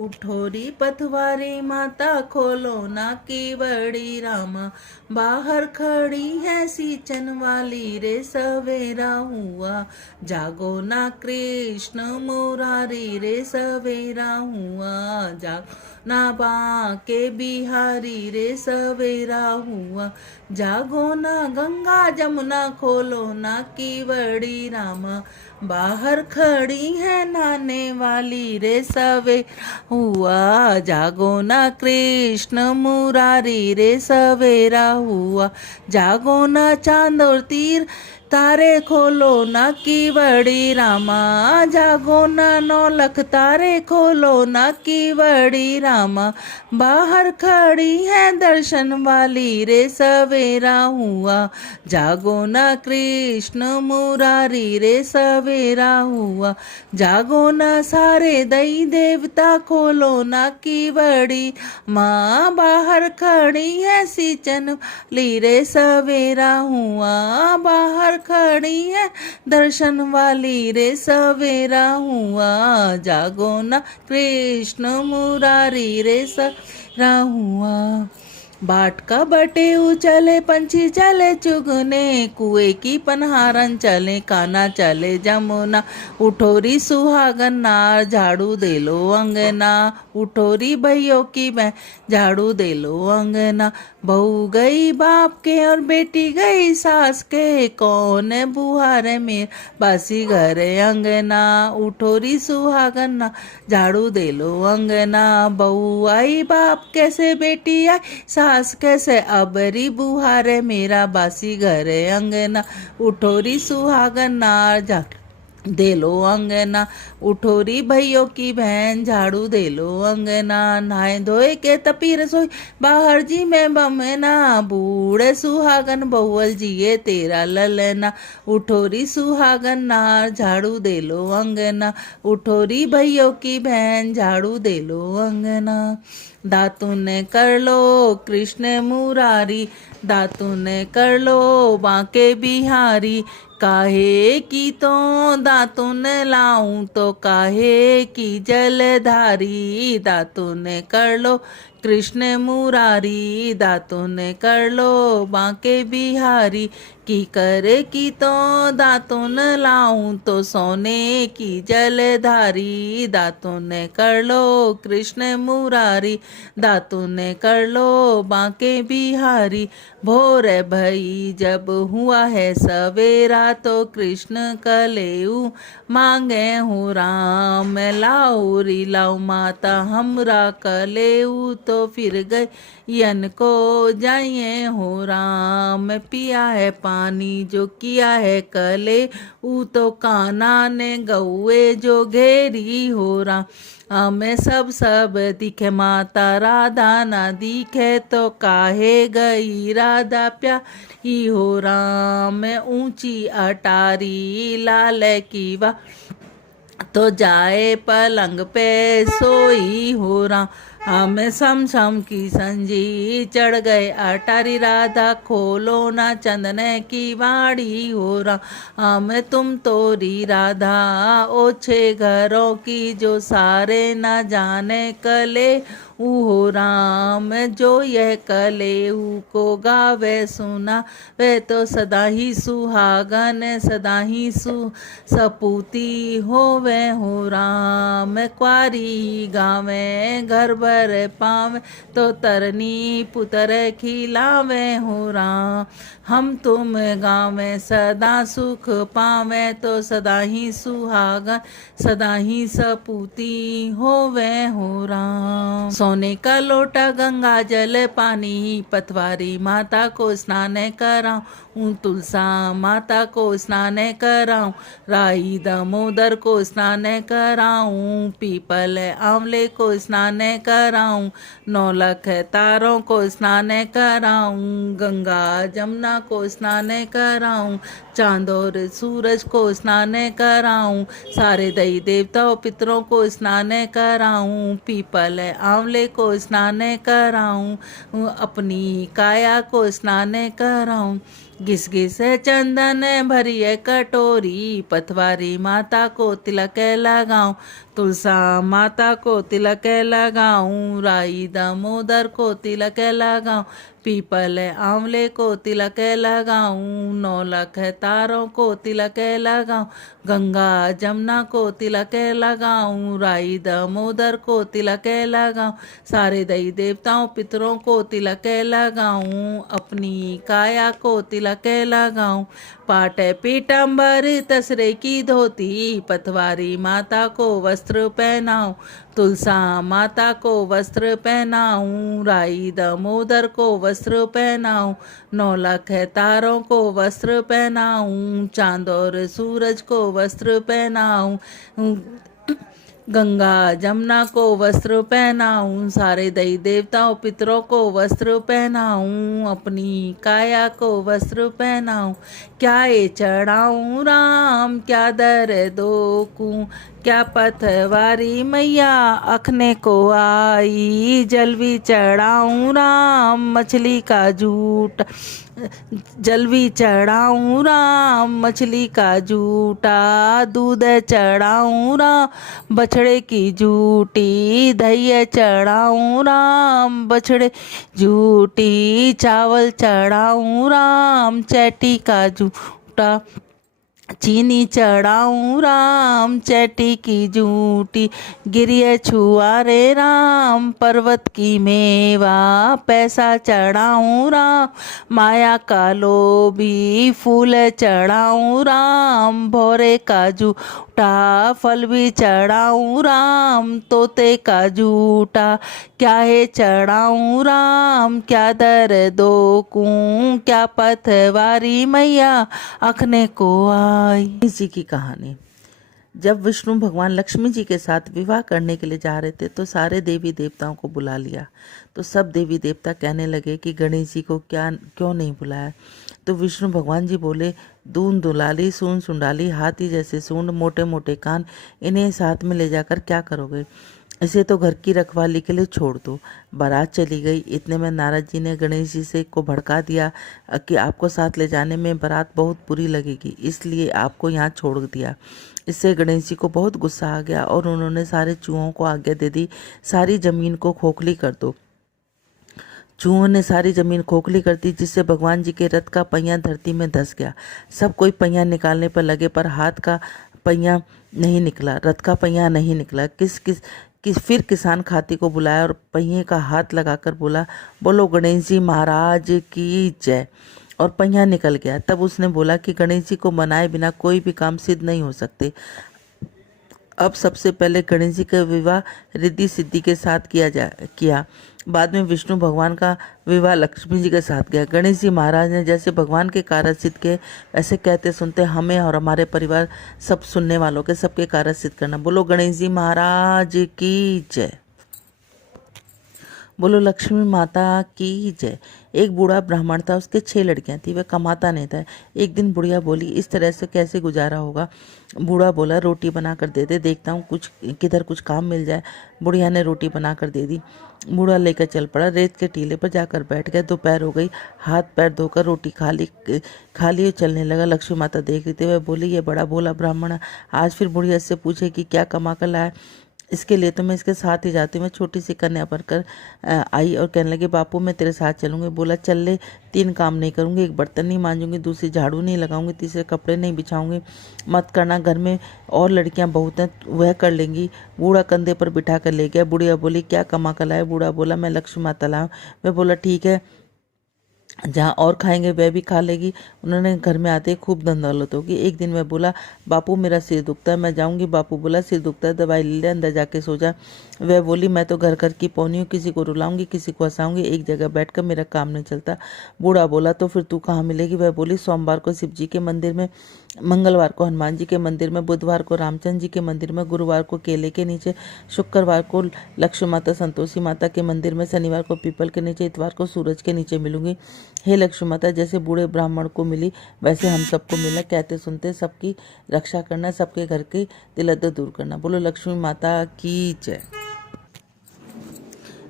उठोरी पथवारी माता खोलो ना केवड़ी रामा, बाहर खड़ी है सींचन वाली रे सवेरा हुआ, जागो ना कृष्ण मुरारी रे सवेरा हुआ, जागो ना बांके बिहारी रे सवेरा हुआ, जागो ना गंगा जमुना खोलो ना केवड़ी रामा, बाहर खड़ी है नहाने वाली रे सवेरा हुआ, जागो ना कृष्ण मुरारी रे सवेरा हुआ, जागो ना चांद और तीर तारे खोलो ना केवड़ी रामा, जागो ना नौलख तारे खोलो ना केवड़ी रामा, बाहर खड़ी है दर्शन वाली रे सवेरा हुआ, जागो ना कृष्ण मुरारी रे सवेरा हुआ, जागो ना सारे दई देवता खोलो ना केवड़ी माँ, बाहर खड़ी है सींचन वाली रे सवेरा हुआ, बाहर खड़ी है दर्शन वाली रे सवेरा हुआ, जागो ना कृष्ण मुरारी रे सवेरा हुआ, बाट का बटे चले पंछी चले चुगने, कुएं की पनहारन चले काना चले जमुना, उठोरी सुहागन नार झाड़ू दे लो अंगना, उठोरी भैयों की बहन झाड़ू दे लो अंगना, बहू गई बाप के और बेटी गई सास के, कौन है बुहार मेर बासी घर अंगना, उठोरी सुहागन ना झाड़ू दे लो अंगना, बहू आई बाप कैसे बेटी आई सास कैसे, अबरी बुहार मेरा बासी घर अंगना, उठोरी सुहागन नार झाड़ू दे लो अंगना, उठोरी भैयों की बहन झाड़ू दे लो अंगना, नहाए धोए के तपी रसोई बाहर जी में बमना, बूढ़े सुहागन बहुअल जिए तेरा ललना, उठोरी सुहागन नार झाड़ू दे लो अंगना, उठोरी भैयों की बहन झाड़ू दे लो अंगना, दातुन कर लो कृष्ण मुरारी, दातुन कर लो बांके बिहारी, काहे की तो दातुन लाऊं तो काहे की जलधारी, दातुन कर लो कृष्ण मुरारी, दातुन कर लो बांके बिहारी, की करे की तो दातुन लाऊं तो सोने की जलधारी, दातुन कर लो कृष्ण मुरारी, दातुन कर लो बांके बिहारी, भोर भई जब हुआ है सवेरा तो कृष्ण कलेऊ मांगे हूँ राम, लाओ री लाओ माता हमरा कलेऊ, तो फिर गए यन को जाइए हो राम, पिया है पानी जो किया है कले ऊ, तो काना ने गौए जो घेरी हो राम, हमें सब दिखे माता राधा ना दिखे, तो काहे गई राधा प्यारी हो राम, ऊंची अटारी लाल की वा तो जाए पलंग पे सोई हो राम, हमें सम की संजी चढ़ गए अटारी राधा, खोलो ना चंदने की वाड़ी हो राम, हमें तुम तोरी राधा ओछे घरों की, जो सारे न जाने कले हो राम, जो यह कलेऊ को गावे सुना वे, तो सदा ही सुहागन सदा ही सपूती होवे हो राम, क्वारी गावे घर भर पावे, तो तरनी पुतर खिलावे हो राम, हम तुम गावे सदा सुख पावे, तो सदा ही सुहागन सदा ही सपूती होवे हो राम, सोने का लोटा गंगा जल पानी, पतवारी माता को स्नान कराऊं, तुलसा माता को स्नान कराऊं, राई दामोदर को स्नान कराऊं, पीपल आंवले को स्नान कराऊं, नौलख तारों को स्नान कराऊं, गंगा जमुना को स्नान कराऊं, चांद और सूरज को स्नान कराऊं, सारे दई देवताओं पितरों को स्नान कराऊं, पीपल आंवले को स्नान कराऊं, अपनी काया को स्नान कराऊं, घिस घिस चंदन भरिए कटोरी, पतवारी माता को तिलक लगाऊं, तुलसा माता को तिलक लगाऊं, राई दामोदर को तिलक लगाऊं, पीपल आंवले को तिलक लगाऊं, 9 लाख तारों को तिलक लगाऊं, गंगा जमुना को तिलक लगाऊं, राई दामोदर को तिलक लगाऊं, सारे दई देवताओं पितरों को तिलक लगाऊं, अपनी काया को तिलक लगाऊं, पाट पीताम्बर तसरे की धोती, पतवारी माता को वस्त्र पहनाऊं, तुलसा माता को वस्त्र पहनाऊं, राई दामोदर को वस्त्र पहनाऊं, 9 लाख तारों को वस्त्र पहनाऊं, चांद और सूरज को वस्त्र पहनाऊं, गंगा जमुना को वस्त्र पहनाऊं, सारे दई देवताओं पितरों को वस्त्र पहनाऊं, अपनी काया को वस्त्र पहनाऊं, क्या ये चढ़ाऊं राम, क्या दर दोकूं, क्या पथवारी मैया अखने को आई, जल भी चढ़ाऊं राम मछली का जूट, जल भी चढ़ाऊं राम मछली का जूटा, दूध चढ़ाऊं राम बछड़े की जूटी, दही चढ़ाऊं राम बछड़े जूटी, चावल चढ़ाऊं राम चैटी का जूटा, चीनी चढ़ाऊं राम चैटी की जूटी, गिरिय छुआरे राम पर्वत की मेवा, पैसा चढ़ाऊं राम माया का लोभी, फूल चढ़ाऊं राम भौरे का जूटा, फल भी चढ़ाऊं राम तोते का जूटा, क्या है चढ़ाऊं राम क्या दर दोकूं, क्या पथवारी मैया अखने को आई। जी की कहानी। जब विष्णु भगवान लक्ष्मी जी के साथ विवाह करने के लिए जा रहे थे तो सारे देवी देवताओं को बुला लिया। तो सब देवी देवता कहने लगे कि गणेश जी को क्यों नहीं बुलाया। तो विष्णु भगवान जी बोले, दून दुलाली सूंड सुंडाली, हाथी जैसे सूंड, मोटे मोटे कान, इन्हें साथ में ले जाकर क्या करोगे। इसे तो घर की रखवाली के लिए छोड़ दो। बारात चली गई। इतने में नारद जी ने गणेश जी से को भड़का दिया कि आपको साथ ले जाने में बारात बहुत बुरी लगेगी, इसलिए आपको यहाँ छोड़ दिया। इससे गणेश जी को बहुत गुस्सा आ गया और उन्होंने सारे चूहों को आज्ञा दे दी, सारी जमीन को खोखली कर दो। चूहों ने सारी जमीन खोखली कर दी, जिससे भगवान जी के रथ का पहिया धरती में धंस गया। सब कोई पहिया निकालने पर लगे, पर हाथ का पहिया नहीं निकला, रथ का पहिया नहीं निकला। फिर किसान खाती को बुलाया और पहिए का हाथ लगाकर बोला, बोलो गणेश जी महाराज की जय, और पहिया निकल गया। तब उसने बोला कि गणेश जी को मनाए बिना कोई भी काम सिद्ध नहीं हो सकते। अब सबसे पहले गणेश जी का विवाह रिद्धि सिद्धि के साथ किया। बाद में विष्णु भगवान का विवाह लक्ष्मी जी के साथ किया। गणेश जी महाराज ने जैसे भगवान के कार्य सिद्ध किए, वैसे कहते सुनते हमें और हमारे परिवार सब सुनने वालों के सबके कार्य सिद्ध करना। बोलो गणेश जी महाराज की जय, बोलो लक्ष्मी माता की जय। एक बूढ़ा ब्राह्मण था, उसके 6 लड़कियां थी, वह कमाता नहीं था। एक दिन बुढ़िया बोली, इस तरह से कैसे गुजारा होगा। बूढ़ा बोला, रोटी बना कर दे दे, देखता हूँ किधर कुछ काम मिल जाए। बुढ़िया ने रोटी बना कर दे दी। बूढ़ा लेकर चल पड़ा, रेत के टीले पर जाकर बैठ गया। दोपहर हो गई, हाथ पैर धोकर रोटी खा ली और चलने लगा। लक्ष्मी माता देख रही थी, वह बोली, ये बड़ा भोला ब्राह्मण आज फिर बुढ़िया से पूछे कि क्या कमा कर लाया, इसके लिए तो मैं इसके साथ ही जाती हूँ। मैं छोटी सी कन्या बनकर आई और कहने लगी, बापू मैं तेरे साथ चलूँगी। बोला, चल ले, 3 काम नहीं करूँगी, एक बर्तन नहीं मांजूंगी, दूसरी झाड़ू नहीं लगाऊंगी, तीसरे कपड़े नहीं बिछाऊंगी। मत करना, घर में और लड़कियां बहुत हैं, वह कर लेंगी। बूढ़ा कंधे पर बिठा कर ले गया। बुढ़िया बोली, क्या कमा कर लाया। बूढ़ा बोला, मैं लक्ष्मी माता लाऊं। मैं बोला, ठीक है, जहाँ और खाएंगे वह भी खा लेगी। उन्होंने घर में आते खूब धन दौलत होगी। एक दिन मैं बोला, बापू मेरा सिर दुखता है, मैं जाऊंगी। बापू बोला, सिर दुखता है, दवाई ले ले, अंदर जाके सो जा। वह बोली, मैं तो घर घर की पौनी हूँ, किसी को रुलाऊंगी, किसी को हंसाऊंगी, एक जगह बैठकर मेरा काम नहीं चलता। बूढ़ा बोला, तो फिर तू कहाँ मिलेगी। वह बोली, सोमवार को शिव जी के मंदिर में, मंगलवार को हनुमान जी के मंदिर में, बुधवार को रामचंद्र जी के मंदिर में, गुरुवार को केले के नीचे, शुक्रवार को लक्ष्मी माता संतोषी माता के मंदिर में, शनिवार को पीपल के नीचे, इतवार को सूरज के नीचे मिलूंगी। हे लक्ष्मी माता, जैसे बूढ़े ब्राह्मण को मिली वैसे हम सबको मिला। कहते सुनते सबकी रक्षा करना, सबके घर की दिलद्दर दूर करना। बोलो लक्ष्मी माता की जय।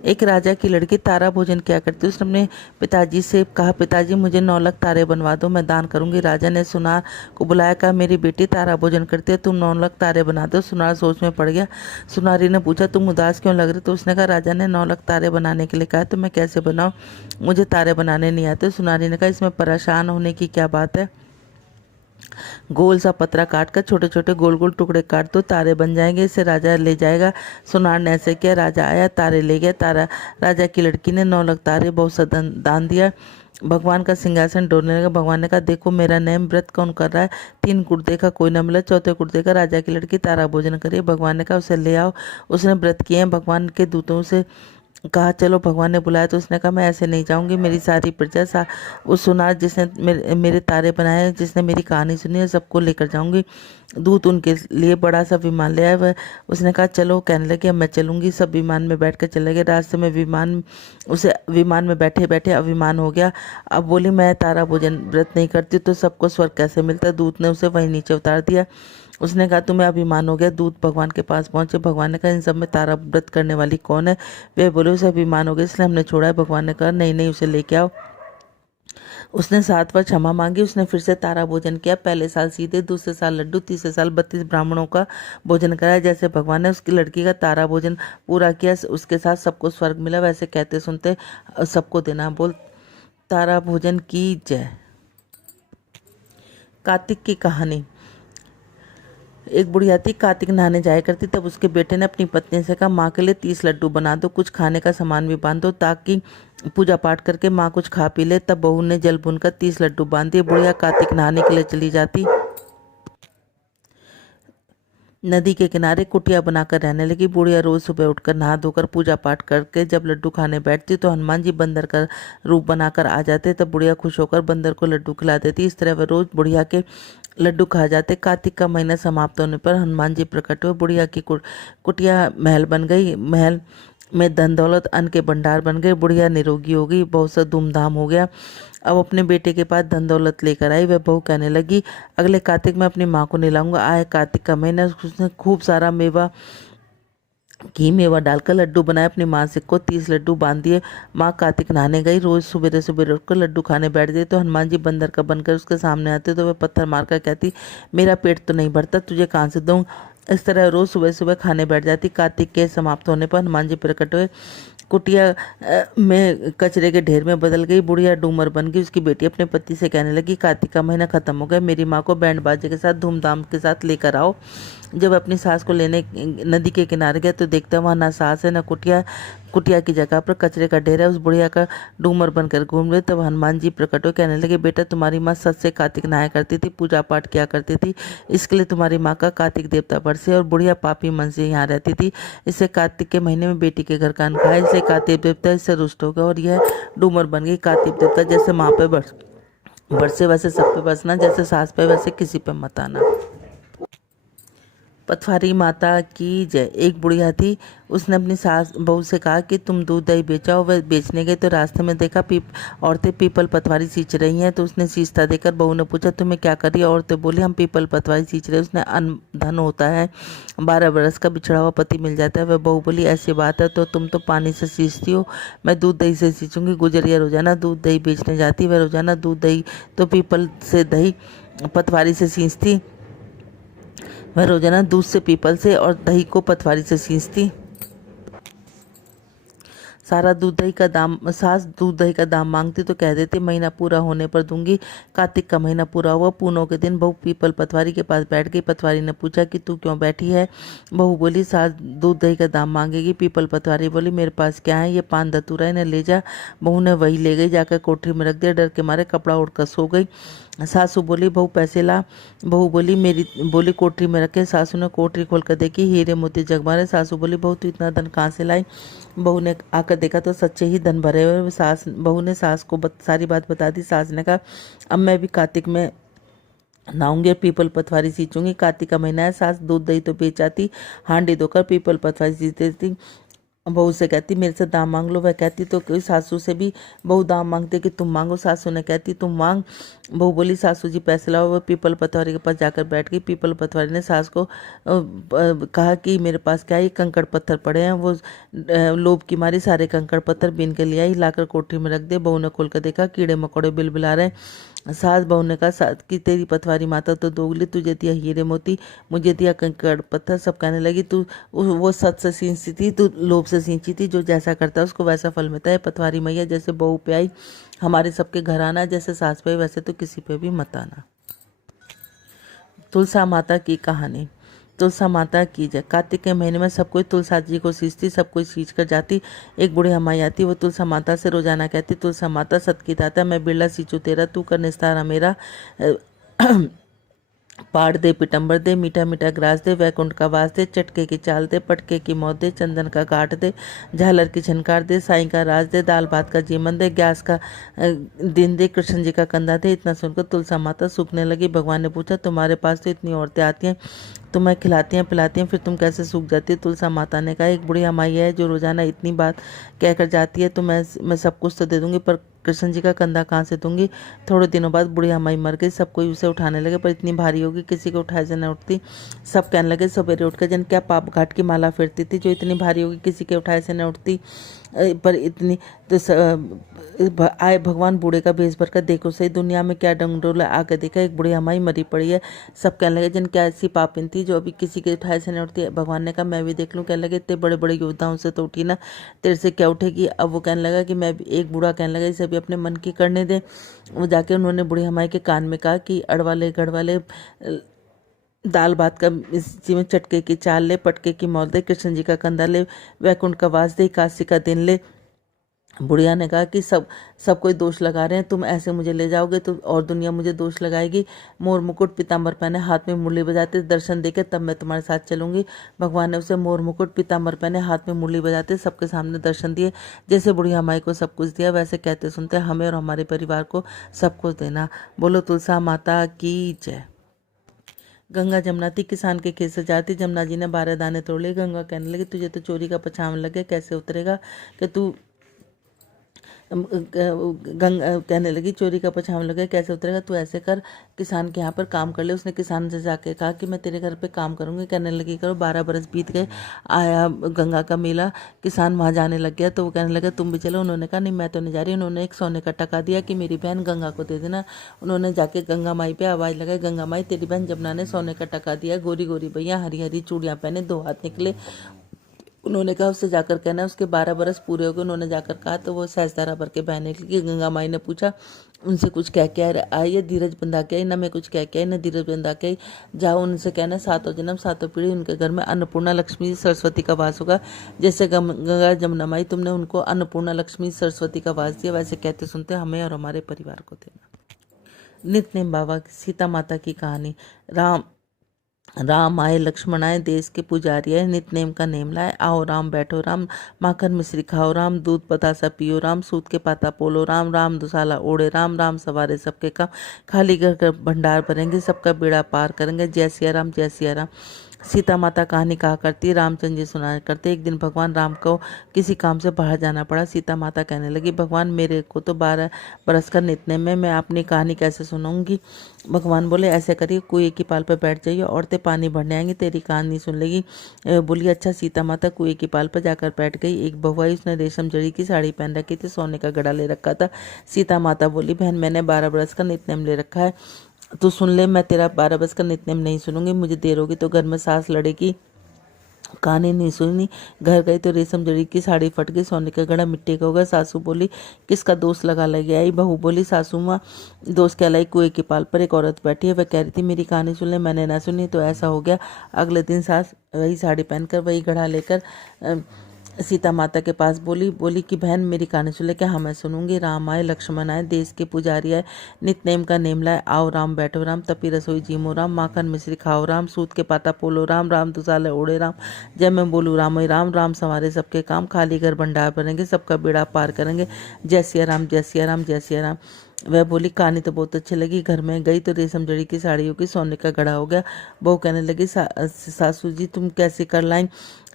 एक राजा की लड़की तारा भोजन क्या करती। उसने अपने पिताजी से कहा, पिताजी मुझे 9 लाख तारे बनवा दो, मैं दान करूंगी। राजा ने सुनार को बुलाया, कहा मेरी बेटी तारा भोजन करती है, तुम 9 लाख तारे बना दो। सुनार सोच में पड़ गया। सुनारी ने पूछा, तुम उदास क्यों लग रहे? तो उसने कहा, राजा ने 9 लाख तारे बनाने के लिए कहा, तो मैं कैसे बनाऊं, मुझे तारे बनाने नहीं आते। सुनारी ने कहा, इसमें परेशान होने की क्या बात है, गोल सा पतरा काट कर छोटे छोटे गोल गोल टुकड़े काट दो, तारे बन जाएंगे, इसे राजा ले जाएगा। सुनार ने ऐसे किया, राजा आया, तारे ले गया। तारा राजा की लड़की ने 9 लाख तारे बहुत सा दान दिया। भगवान का सिंहासन डोलने लगा। भगवान ने कहा, देखो मेरा नेम व्रत कौन कर रहा है। 3 कुर्ते का कोई न मिला, चौथे कुर्ते का राजा की लड़की तारा भोजन करिए। भगवान ने कहा, उसे ले आओ। उसने व्रत किए। भगवान के दूतों से कहा, चलो। भगवान ने बुलाया तो उसने कहा, मैं ऐसे नहीं जाऊंगी, मेरी सारी प्रजा उस सुनार जिसने मेरे तारे बनाए, जिसने मेरी कहानी सुनी है, सबको लेकर जाऊंगी। दूत उनके लिए बड़ा सा विमान ले आया। वह उसने कहा, चलो। कहने लगे, अब मैं चलूंगी। सब विमान में बैठ कर चले गए। रास्ते में विमान में बैठे बैठे अभिमान हो गया। अब बोली, मैं तारा भोजन व्रत नहीं करती तो सबको स्वर्ग कैसे मिलता। दूत ने उसे वहीं नीचे उतार दिया। उसने कहा, तुम्हें अभिमान हो गया। दूत भगवान के पास पहुंचे। भगवान ने कहा, इन सब में तारा व्रत करने वाली कौन है? वे बोले, उसे अभिमान हो गया इसलिए हमने छोड़ा है। भगवान ने कहा, नहीं नहीं, उसे लेके आओ। उसने 7 बार क्षमा मांगी। उसने फिर से तारा भोजन किया। पहले साल सीधे, दूसरे साल लड्डू, तीसरे साल 32 ब्राह्मणों का भोजन कराया। जैसे भगवान ने उसकी लड़की का तारा भोजन पूरा किया, उसके साथ सबको स्वर्ग मिला। वैसे कहते सुनते सबको देना। बोल तारा भोजन की जय। कार्तिक की कहानी। एक बुढ़िया थी, कार्तिक नहाने जाया करती। तब उसके बेटे ने अपनी पत्नी से कहा, माँ के लिए 30 लड्डू बना दो, कुछ खाने का सामान भी बांध दो, ताकि पूजा पाठ करके माँ कुछ खा पी ले। तब बहू ने जल भूनकर 30 लड्डू बांध दिए। बुढ़िया कार्तिक नहाने के लिए चली जाती। नदी के किनारे कुटिया बनाकर रहने लगी। बुढ़िया रोज सुबह उठकर नहा धोकर पूजा पाठ करके जब लड्डू खाने बैठती तो हनुमान जी बंदर का रूप बनाकर आ जाते। तब बुढ़िया खुश होकर बंदर को लड्डू खिला देती। इस तरह वह रोज बुढ़िया के लड्डू खा जाते। कार्तिक का महीना समाप्त होने पर हनुमान जी प्रकट हुए। बुढ़िया की कुटिया महल बन गई। महल में धन दौलत अन्न के भंडार बन गए। बुढ़िया निरोगी हो गई। बहुत सा धूमधाम हो गया। अब अपने बेटे के पास धन दौलत लेकर आई। वह बहू कहने लगी, अगले कार्तिक में अपनी माँ को नहलाऊंगा। आए कार्तिक का महीना, उसने खूब सारा मेवा डालकर लड्डू बनाए। अपनी माँ से को 30 लड्डू बांध दिए। माँ कार्तिक नहाने गई। रोज सुबह सुबह उठकर लड्डू खाने बैठ गई तो हनुमान जी बंदर का बनकर उसके सामने आते तो वह पत्थर मारकर कहती, मेरा पेट तो नहीं भरता, तुझे कहाँ से दूँ। इस तरह रोज सुबह सुबह खाने बैठ जाती। कार्तिक के समाप्त होने पर हनुमान जी प्रकट हुए। कुटिया में कचरे के ढेर में बदल गई। बुढ़िया डूमर बन गई। उसकी बेटी अपने पति से कहने लगी, कार्तिक का महीना खत्म हो गया, मेरी माँ को बैंड बाजे के साथ धूमधाम के साथ लेकर आओ। जब अपनी सास को लेने नदी के किनारे गया तो देखता वहाँ ना सास है ना कुटिया। कुटिया की जगह पर कचरे का ढेर है। उस बुढ़िया का डूमर बनकर घूम रहे। तब हनुमान जी प्रकट हो कहने लगे, बेटा तुम्हारी माँ सच से कार्तिक नहाया करती थी, पूजा पाठ किया करती थी, इसके लिए तुम्हारी माँ का कार्तिक देवता बरसे और बुढ़िया पापी मन से यहाँ रहती थी। इससे कार्तिक के महीने में बेटी के घर का अन्न खाया। इससे कार्तिक देवता इससे रुष्ट हो गया और यह डूमर बन गई। कार्तिक देवता जैसे माँ पे बरसे वैसे सब पे बरसना, जैसे सास पे वैसे किसी पे मत आना। पथवारी माता की जय। एक बुढ़िया थी। उसने अपनी सास बहू से कहा कि तुम दूध दही बेचाओ। वह बेचने गए तो रास्ते में देखा औरतें पीपल पथवारी सींच रही हैं। तो उसने सींचता देखकर बहू ने पूछा, तुम्हें क्या कर रही है? औरतें बोली, हम पीपल पथवारी सींच रहे। उसने धन होता है, 12 बरस का बिछड़ा हुआ पति मिल जाता है। वह बहू बोली, ऐसी बात है तो तुम तो पानी से सींचती हो, मैं दूध दही से सींचूंगी। गुजरिया रोजाना दूध दही बेचने जाती। वह रोजाना दूध दही तो पीपल से दही पथवारी से सींचती। वह रोजाना दूध से पीपल से और दही को पथवारी से सींचती। सास दूध दही का दाम मांगती तो कह देती, महीना पूरा होने पर दूंगी। कार्तिक का महीना पूरा हुआ। पूनों के दिन बहू पीपल पथवारी के पास बैठ गई। पथवारी ने पूछा कि तू क्यों बैठी है? बहू बोली, सास दूध दही का दाम मांगेगी। पीपल पथवारी बोली, मेरे पास क्या है, ये पान धतूरा, इन्हें ले जा। बहू ने वही ले गई। जाकर कोठरी में रख दिया। डर के मारे कपड़ा उड़कर सो गई। सासू बोली, बहू पैसे ला। बहू बोली कोठरी में रखे। सासू ने कोठरी खोलकर देखी, हीरे मोती जगमगाए। सासू बोली, बहू तू इतना धन कहाँ से लाई? बहू ने आकर देखा तो सच्चे ही धन भरे हुए। बहू ने सास को सारी बात बता दी। सास ने कहा, अब मैं भी कार्तिक में नहाऊंगी, पीपल पथवारी सींचूंगी। कार्तिक का महीना है। सास दूध दही तो बेच आती, हांडी धोकर पीपल पथवारी सींच देती। बहू से कहती मेरे से दाम मांग लो। वह कहती तो कोई सासू से भी बहू दाम मांगते कि तुम मांगो। सासू ने कहती तुम मांग। बहू बोली सासू जी पैसे लाओ। वह पीपल पतवारी के पास जाकर बैठ गई। पीपल पतवारी ने सास को कहा कि मेरे पास क्या है, कंकड़ पत्थर पड़े हैं। वो लोभ की मारी सारे कंकड़ पत्थर बीन के ले आई, लाकर कोठी में रख दे। बहू ने खोल कर देखा कीड़े मकोड़े बिलबिला रहे हैं। सास बहू ने कहा कि तेरी पतवारी माता तो दोगली, तुझे दिया हीरे मोती, मुझे दिया कंकड़ पत्थर। सब कहने लगी तू वो सत से सींची थी, तू लोभ से सींची थी, जो जैसा करता है उसको वैसा फल मिलता है। पतवारी मैया जैसे बहू पे आई हमारे सबके घर आना, जैसे सास पे वैसे तो किसी पे भी मत आना। तुलसा माता की कहानी। तुलसा माता की जय। कार्तिक के महीने में सब कोई तुलसा जी को सींचती, सब कोई सींच कर जाती। एक बूढ़ी अम्माई आती, वो तुलसा माता से रोजाना कहती तुलसा माता सत की दाता, मैं बिरला सींचू तेरा, तू कर निस्तारा मेरा। पाड़ दे पिटंबर दे, मीठा मीठा ग्रास दे, वैकुंठ का वास दे, चटके की चाल दे, पटके की मौत दे, चंदन का गाठ दे, झालर की झनकार दे, साईं का राज दे, दाल भात का जीवन दे, गैस का दिन दे, कृष्ण जी का कंधा दे। इतना सुनकर तुलसा माता सूखने लगी। भगवान ने पूछा तुम्हारे पास तो इतनी औरतें आती हैं, तुम्हें खिलाती हैं पिलाती हैं, फिर तुम कैसे सूख जाती है? तुलसा माता ने कहा एक बुढ़ी अमाई है जो रोजाना इतनी बात कहकर जाती है, तो मैं सब कुछ तो दे दूंगी, पर कृष्ण जी का कंधा कहाँ से दूंगी? थोड़े दिनों बाद बुढ़ी अम्माई मर गई। सब कोई उसे उठाने लगे, पर इतनी भारी होगी किसी को उठाए से न उठती। सब कहने लगे सवेरे उठकर जन क्या पाप घाट की माला फेरती थी जो इतनी भारी होगी किसी के उठाए से न उठती। पर इतनी तो आए भगवान बूढ़े का भेष भर कर देखो सही दुनिया में क्या डंगडोला आकर देखा, एक बुढ़ी अम्माई मरी पड़ी है। सब कहने लगे जन क्या ऐसी पापिन थी जो अभी किसी के उठाए से न उठती है। भगवान ने कहा मैं भी देख लूँ। कहने लगे इतने बड़े बड़े योद्धाओं से तो उठी ना, तेरे से क्या उठेगी? अब वो कहने लगा कि मैं भी, एक बूढ़ा कहने लगा इसे भी अपने मन की करने दे। वो जाके उन्होंने बूढ़ी अम्माई के कान में कहा कि अड़वाले गढ़वाले दाल भात का इसी में चटके की चाल ले, पटके की मौत दे, कृष्ण जी का कंधा ले, वैकुंठ का वास दे, एकादशी का दिन ले। बुढ़िया ने कहा कि सब कोई दोष लगा रहे हैं, तुम ऐसे मुझे ले जाओगे तो और दुनिया मुझे दोष लगाएगी। मोर मुकुट पीताम्बर पहने, हाथ में मुरली बजाते, दर्शन देके तब मैं तुम्हारे साथ चलूंगी। भगवान ने उसे मोर मुकुट पीताम्बर पहने, हाथ में मुरली बजाते सबके सामने दर्शन दिए। जैसे बुढ़िया माई को सब कुछ दिया, वैसे कहते सुनते हमें और हमारे परिवार को सब कुछ देना। बोलो तुलसा माता की जय। गंगा जमुना थी, किसान के खेत से जाती। जमुना जी ने 12 दाने तोड़ लिए। गंगा कहने लगी तुझे तो चोरी का पछावन लगे, कैसे उतरेगा? कि तू गंगा कहने लगी चोरी का पछावन लगे कैसे उतरेगा? तू ऐसे कर, किसान के यहाँ पर काम कर ले। उसने किसान से जाके कहा कि मैं तेरे घर पे काम करूंगी। कहने लगी करो। 12 बरस बीत गए। आया गंगा का मेला, किसान वहाँ जाने लग गया तो वो कहने लगा तुम भी चलो। उन्होंने कहा नहीं मैं तो नहीं जा रही। उन्होंने एक सोने का टका दिया कि मेरी बहन गंगा को दे देना। उन्होंने जाके गंगा माई पे आवाज़ लगाई, गंगा माई तेरी बहन जमुना ने सोने का टका दिया, गोरी गोरी भैया, हरी हरी चूड़ियाँ पहने, 2 हाथ निकले। उन्होंने कहा उससे जाकर कहना उसके 12 बरस पूरे हो गए। उन्होंने जाकर कहा तो वो सहजधारा भर के बहने लगी। गंगा माई ने पूछा उनसे कुछ कह के आई है? धीरज बंधा के आई ना, मैं कुछ कह के आई ना धीरज बंधा के आई। जाओ उनसे कहना 7 जन्म 7 पीढ़ी उनके घर में अन्नपूर्णा लक्ष्मी सरस्वती का वास होगा। जैसे गंगा जमुना माई तुमने उनको अन्नपूर्णा लक्ष्मी सरस्वती का वास दिया, वैसे कहते सुनते हमें और हमारे परिवार को देना। नित्य बाबा सीता माता की कहानी। राम आए लक्ष्मण आए, देश के पुजारी आए, नित नेम का नेम लाए। आओ राम बैठो राम, माखन मिश्री खाओ राम, दूध बतासा पियो राम, सूत के पाता पोलो राम, राम दुसाला ओढ़े राम, राम सवारे सबके काम, खाली घर का भंडार भरेंगे, सबका बेड़ा पार करेंगे। जय सिया राम जय सिया राम। सीता माता कहानी कहा करती, रामचंद्र जी सुनाया करते। एक दिन भगवान राम को किसी काम से बाहर जाना पड़ा। सीता माता कहने लगी भगवान मेरे को तो 12 बरस का नितनेम में, मैं अपनी कहानी कैसे सुनाऊंगी? भगवान बोले ऐसे करिए, कुएं की पाल पर बैठ जाइए, औरतें पानी भरने आएंगी, तेरी कहानी सुन लेगी। बोली अच्छा। सीता माता कुएं की पाल पर जाकर बैठ गई। एक बहू आई, उसने रेशम जड़ी की साड़ी पहन रखी थी, सोने का गड़ा ले रखा था। सीता माता बोली बहन मैंने 12 बरस का नितनेम ले रखा है, तो सुन ले। मैं तेरा 12 बरस का नितनेम नहीं सुनूंगी, मुझे देर होगी तो घर में सास लड़ेगी। कहानी नहीं सुनी। घर गई तो रेशम जड़ी की साड़ी फट गई, सोने का घड़ा मिट्टी का होगा। सासू बोली किसका दोस्त लगा लगे आई? बहू बोली सासू माँ दोस्त कहलाई। कुएं की पाल पर एक औरत बैठी है, वह कह रही थी मेरी कहानी सुन ले, मैंने ना सुनी तो ऐसा हो गया। अगले दिन सास वही साड़ी पहनकर वही घड़ा लेकर सीता माता के पास बोली कि बहन मेरी कहानी सुन ले। क्या? हाँ मैं सुनूंगी। राम आए लक्ष्मण आए, देश के पुजारी आए, नित नेम का नेम लाए। आओ राम बैठो राम, तपी रसोई जीमो राम, माखन मिश्री खाओ राम, सूत के पाता पोलो राम, राम दुसाले ओढ़े राम। जब मैं बोलूँ राम राम, राम संवारे सबके काम, खाली घर भंडार भरेंगे, सबका बेड़ा पार करेंगे। जय सिया राम जय सिया राम जय सिया राम। वह बोली कहानी तो बहुत अच्छी लगी। घर में गई तो रेशम जड़ी की साड़ी होगी, सोने का घड़ा हो गया। बहू कहने लगी सासू जी तुम कैसे कर लाई?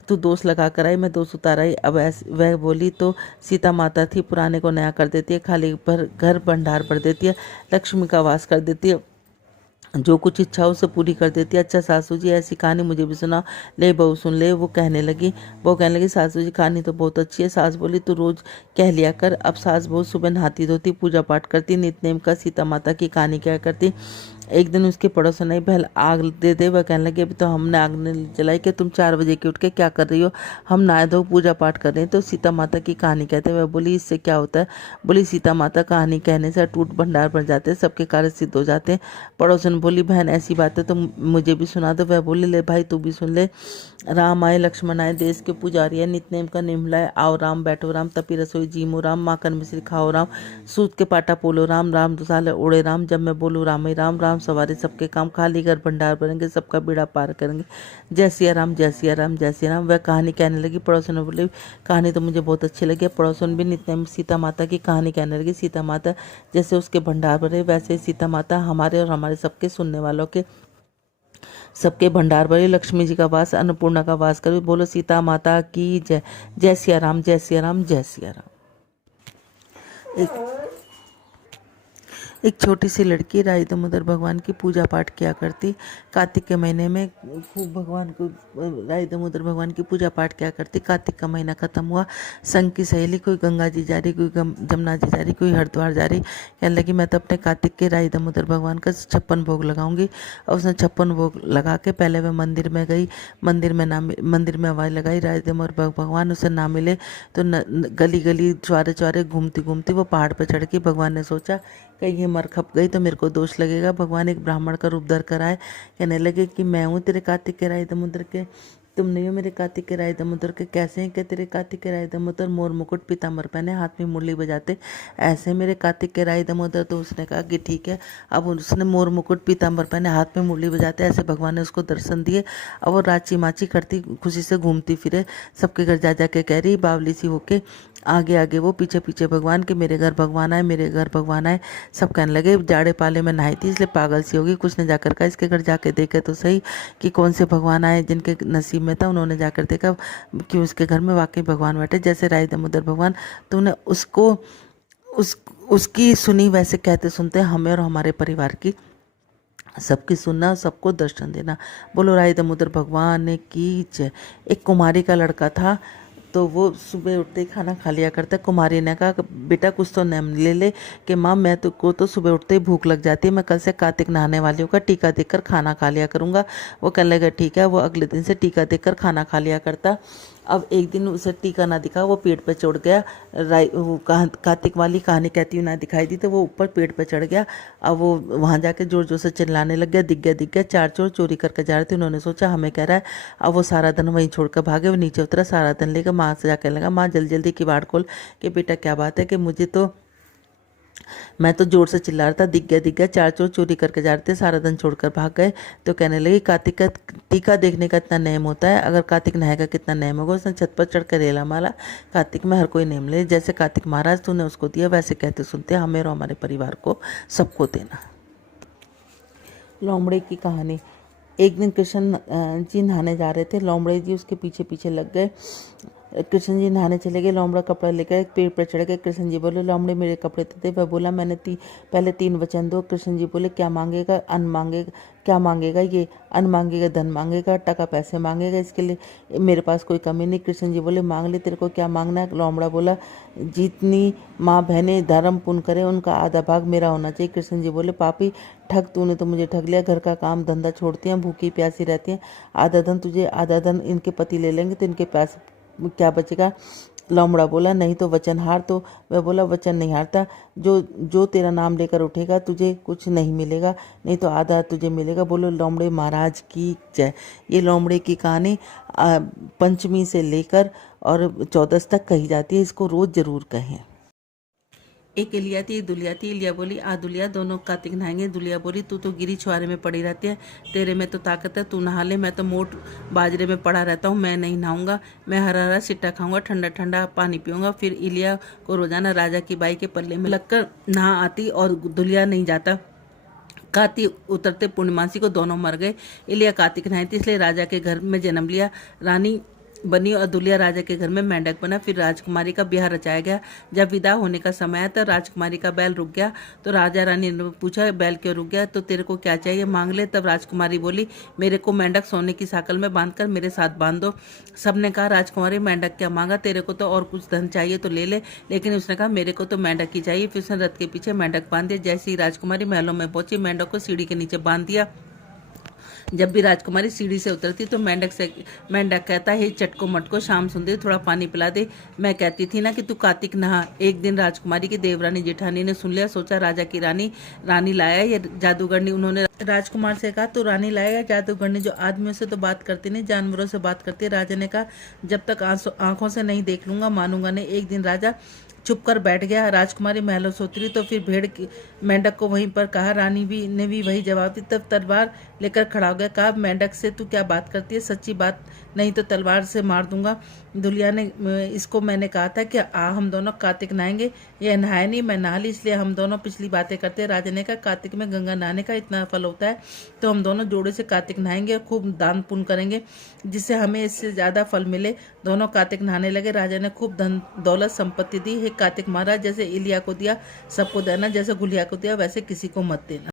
तू दोष लगा कर आई, मैं दोष उतार आई। अब ऐसे वह बोली तो सीता माता थी, पुराने को नया कर देती है, खाली पर घर भंडार भर देती है, लक्ष्मी का वास कर देती है, जो कुछ इच्छा हो उसे पूरी कर देती है। अच्छा सासू जी, ऐसी कहानी मुझे भी सुना। ले बहू सुन ले। वो कहने लगी सासू जी कहानी तो बहुत अच्छी है। सास बोली तू रोज कह लिया कर। अब सास बहुत सुबह नहाती धोती, पूजा पाठ करती, नित्य का सीता माता की कहानी क्या करती। एक दिन उसकी पड़ोसन आई, बहल आग दे दे। वह कहने लगी अभी तो हमने आग नहीं जलाई कि तुम 4 बजे की उठ के क्या कर रही हो। हम नहाए धो पूजा पाठ कर रहे हैं। तो सीता माता की कहानी कहते हैं। वह बोली इससे क्या होता है। बोली सीता माता कहानी कहने से अटूट भंडार बन जाते हैं, सबके कार्य सिद्ध हो जाते हैं। पड़ोसन बोली बहन ऐसी बात है तो मुझे भी सुना दो। वह बोली ले भाई तू भी सुन ले। राम आए लक्ष्मण आए, देश के पुजारी है, नित्य का नियम लाए। आओ राम बैठो राम, तपी रसोई जीमो राम, माखन मिश्री खाओ राम, सूत के पाटा पोलो राम, राम दुसाले ओढ़े राम, जब मैं बोलूँ राम ही राम, राम सवारे सबके काम, खाली घर भंडार भरेंगे, सबका बेड़ा पार करेंगे। जय सिया राम जय सिया राम जय सिया राम। वह कहानी कहने लगी। पड़ोसन ने बोली कहानी तो मुझे बहुत अच्छी लगी। पड़ोसन भी नित्य सीता माता की कहानी कहने लगी। सीता माता जैसे उसके भंडार भरे, वैसे ही सीता माता हमारे और हमारे सबके सुनने वालों के सबके भंडार भरे। लक्ष्मी जी का वास, अन्नपूर्णा का वास करे। बोलो सीता माता की जय। जय सिया राम जय सिया राम जय सिया राम। एक छोटी सी लड़की राई दामोदर भगवान की पूजा पाठ किया करती। कार्तिक के महीने में खूब भगवान को राई दामोदर भगवान की पूजा पाठ किया करती। कार्तिक का महीना खत्म हुआ। संग की सहेली कोई गंगा जी जा रही, कोई जमुना जी जा रही, कोई हरिद्वार जा रही। कहने लगी मैं तो अपने कार्तिक के राई दामोदर भगवान का 56 भोग लगाऊंगी। और उसने 56 भोग लगा के पहले वह मंदिर में गई। मंदिर में आवाज़ लगाई राई दामोदर भगवान उसे ना मिले तो गली गली चौरे चौरे घूमती घूमती वो पहाड़ पर चढ़ गई। भगवान ने सोचा कहीं ये मर खप गई तो मेरे को दोष लगेगा। भगवान एक ब्राह्मण का रूप धर कर आए। कहने लगे कि मैं हूँ तेरे कार्तिक के राई दामोदर के, तुम नहीं हो मेरे कार्तिक के राय दामोदर के। कैसे हैं कि तेरे कार्तिक के राय दामोदर मोर मुकुट पीताम्बर पहने, हाथ में मुरली बजाते, ऐसे मेरे कार्तिक के राय दामोदर। तो उसने कहा कि ठीक है। अब उसने मोर मुकुट पीताम्बर पहने, हाथ में मुरली बजाते, ऐसे भगवान ने उसको दर्शन दिए। अब वो राची माची करती खुशी से घूमती फिरे, सबके घर जा जा के कह रही बावली सी होके, आगे आगे वो पीछे पीछे भगवान के, मेरे घर भगवान आए, मेरे घर भगवान आए। सब कहने लगे जाड़े पाले में नहाई थी इसलिए पागल सी होगी। कुछ ने जाकर कहा इसके घर जाके देखे तो सही कि कौन से भगवान आए। जिनके नसीब में था उन्होंने जाकर देखा कि उसके घर में वाकई भगवान बैठे, जैसे राय दामोदर भगवान। तो उन्हें उसकी सुनी। वैसे कहते सुनते हमें और हमारे परिवार की सबकी सुनना, सबको दर्शन देना। बोलो राय दामोदर भगवान की जय। एक कुमारी का लड़का था, तो वो सुबह उठते ही खाना खा लिया करता। कुमारी ने कहा बेटा कुछ तो नाम ले ले कि माँ मैं तो को तो सुबह उठते ही भूख लग जाती है, मैं कल से कार्तिक नहाने वालियों का टीका देखकर खाना खा लिया करूँगा। वो कहने लगा ठीक है। वो अगले दिन से टीका देखकर खाना खा लिया करता। अब एक दिन उसे टीका ना दिखा, वो पेड़ पे चढ़ गया। कार्तिक वाली कहानी कहती हुई ना दिखाई दी तो वो ऊपर पेड़ पे चढ़ गया। अब वो वहाँ जाके जोर जोर से चिल्लाने लग गया, दिख गया। 4 चोर चोरी करके जा रहे थे, उन्होंने सोचा हमें कह रहा है। अब वो सारा दिन वहीं छोड़कर भागे। वो नीचे उतरा, सारा दिन लेकर माँ से जाकर लगा माँ जल्दी जल्दी किवाड़ खोल कि बेटा क्या बात है कि मुझे तो मैं तो जोर से चिल्ला रहा था, दिख गया। 4 चोर चोरी करके जा रहे थे, सारा दिन छोड़कर भाग गए। तो कहने लगी कार्तिक का टीका देखने का इतना नेम होता है, अगर कार्तिक नहाएगा कितना नेम होगा। उसने छत पर चढ़कर रेला माला, कार्तिक में हर कोई नेम ले, जैसे कार्तिक महाराज तूने उसको दिया वैसे कहते सुनते हमें और हमारे परिवार को सबको देना। लोमड़े की कहानी। एक दिन कृष्ण जी नहाने जा रहे थे, लोमड़े जी उसके पीछे पीछे लग गए। कृष्ण जी नहाने चले गए, लोमड़ा कपड़ा लेकर एक पेड़ पर चढ़ गए। कृष्ण जी बोले लोमड़े मेरे कपड़े दे। वह बोला मैंने पहले 3 वचन दो। कृष्ण जी बोले क्या मांगेगा? अन्न मांगेगा। क्या मांगेगा? ये अन्न मांगेगा, धन मांगेगा, टका पैसे मांगेगा, इसके लिए मेरे पास कोई कमी नहीं। कृष्ण जी बोले मांग ले, तेरे को क्या मांगना है? लोमड़ा बोला जितनी माँ बहनें धर्म पुण्य करे उनका आधा भाग मेरा होना चाहिए। कृष्ण जी बोले पापी ठग, तूने तो मुझे ठग लिया। घर का काम धंधा छोड़ती हैं, भूखी प्यासी रहती हैं, आधा धन तुझे, आधा धन इनके पति ले लेंगे तो इनके पास क्या बचेगा? लोमड़ा बोला नहीं तो वचन हार। तो वह बोला वचन नहीं हारता, जो तेरा नाम लेकर उठेगा तुझे कुछ नहीं मिलेगा, नहीं तो आधा तुझे मिलेगा। बोलो लोमड़े महाराज की जय। ये लोमड़े की कहानी पंचमी से लेकर और 14 तक कही जाती है, इसको रोज जरूर कहें। एक इलिया थी, दुलिया थी। इलिया बोली आ दुलिया दोनों कार्तिक नहाएंगे। दुलिया बोली तू तो गिरी छुआरे में पड़ी रहती है, तेरे में तो ताकत है, तू नहा ले। मैं तो मोट बाजरे में पड़ा रहता हूँ, मैं नहीं नहाऊंगा। मैं हरा हरा सिट्टा खाऊंगा, ठंडा ठंडा पानी पीऊंगा। फिर इलिया को रोजाना राजा की बाई के पल्ले में लगकर नहा आती और दुलिया नहीं जाता। कार्तिक उतरते पूर्णिमासी को दोनों मर गए। इलिया कार्तिक नहाई थी इसलिए राजा के घर में जन्म लिया। रानी बनी और दुल्हा राजा के घर में मेंढक बना। फिर राजकुमारी का ब्याह रचाया गया। जब विदा होने का समय आया तो राजकुमारी का बैल रुक गया। तो राजा रानी ने पूछा, बैल क्यों रुक गया? तो तेरे को क्या चाहिए, मांग ले। तब राजकुमारी बोली, मेरे को मेंढक सोने की साकल में बांधकर मेरे साथ बांध दो। सबने कहा, राजकुमारी मेंढक क्या मांगा, तेरे को तो और कुछ धन चाहिए तो ले ले। लेकिन उसने कहा, मेरे को तो मेंढक ही चाहिए। फिर उसने रथ के पीछे मेंढक बांध दिया। जैसे ही राजकुमारी महलों में पहुंची, मेंढक को सीढ़ी के नीचे बांध दिया। जब भी राजकुमारी सीढ़ी से उतरती तो मेंढक कहता, हे चटको मटको श्याम सुंदरी, थोड़ा पानी पिला दे। मैं कहती थी ना कि तू कार्तिक नहा। एक दिन राजकुमारी की देवरानी जेठानी ने सुन लिया। सोचा, राजा की रानी लाया ये जादूगरनी। उन्होंने राजकुमार से कहा, तू रानी लाया जादूगरनी जो आदमियों से तो बात करती नहीं, जानवरों से बात करती है। राजा ने कहा, जब तक आंखों से नहीं देख लूंगा मानूंगा नहीं। एक दिन राजा चुप कर बैठ गया। राजकुमारी महलों से उतरी तो फिर मेंढक को वहीं पर कहा। रानी ने भी वही जवाब दी। तब तलवार लेकर खड़ा हो गया। कहा, मेंढक से तू क्या बात करती है, सच्ची बात नहीं तो तलवार से मार दूंगा। दुल्हा ने इसको मैंने कहा था कि हम दोनों कार्तिक नहाएंगे, ये नहाए नहीं, मैं नहा ली, इसलिए हम दोनों पिछली बातें करते हैं। राजा ने कहा, कार्तिक में गंगा नहाने का इतना फल होता है तो हम दोनों जोड़े से कार्तिक नहाएंगे और खूब दान पुण्य करेंगे जिससे हमें इससे ज्यादा फल मिले। दोनों कार्तिक नहाने लगे। राजा ने खूब धन दौलत संपत्ति दी। हे कार्तिक महाराज, जैसे इलिया को दिया सबको देना, जैसे गुलिया को दिया वैसे किसी को मत देना।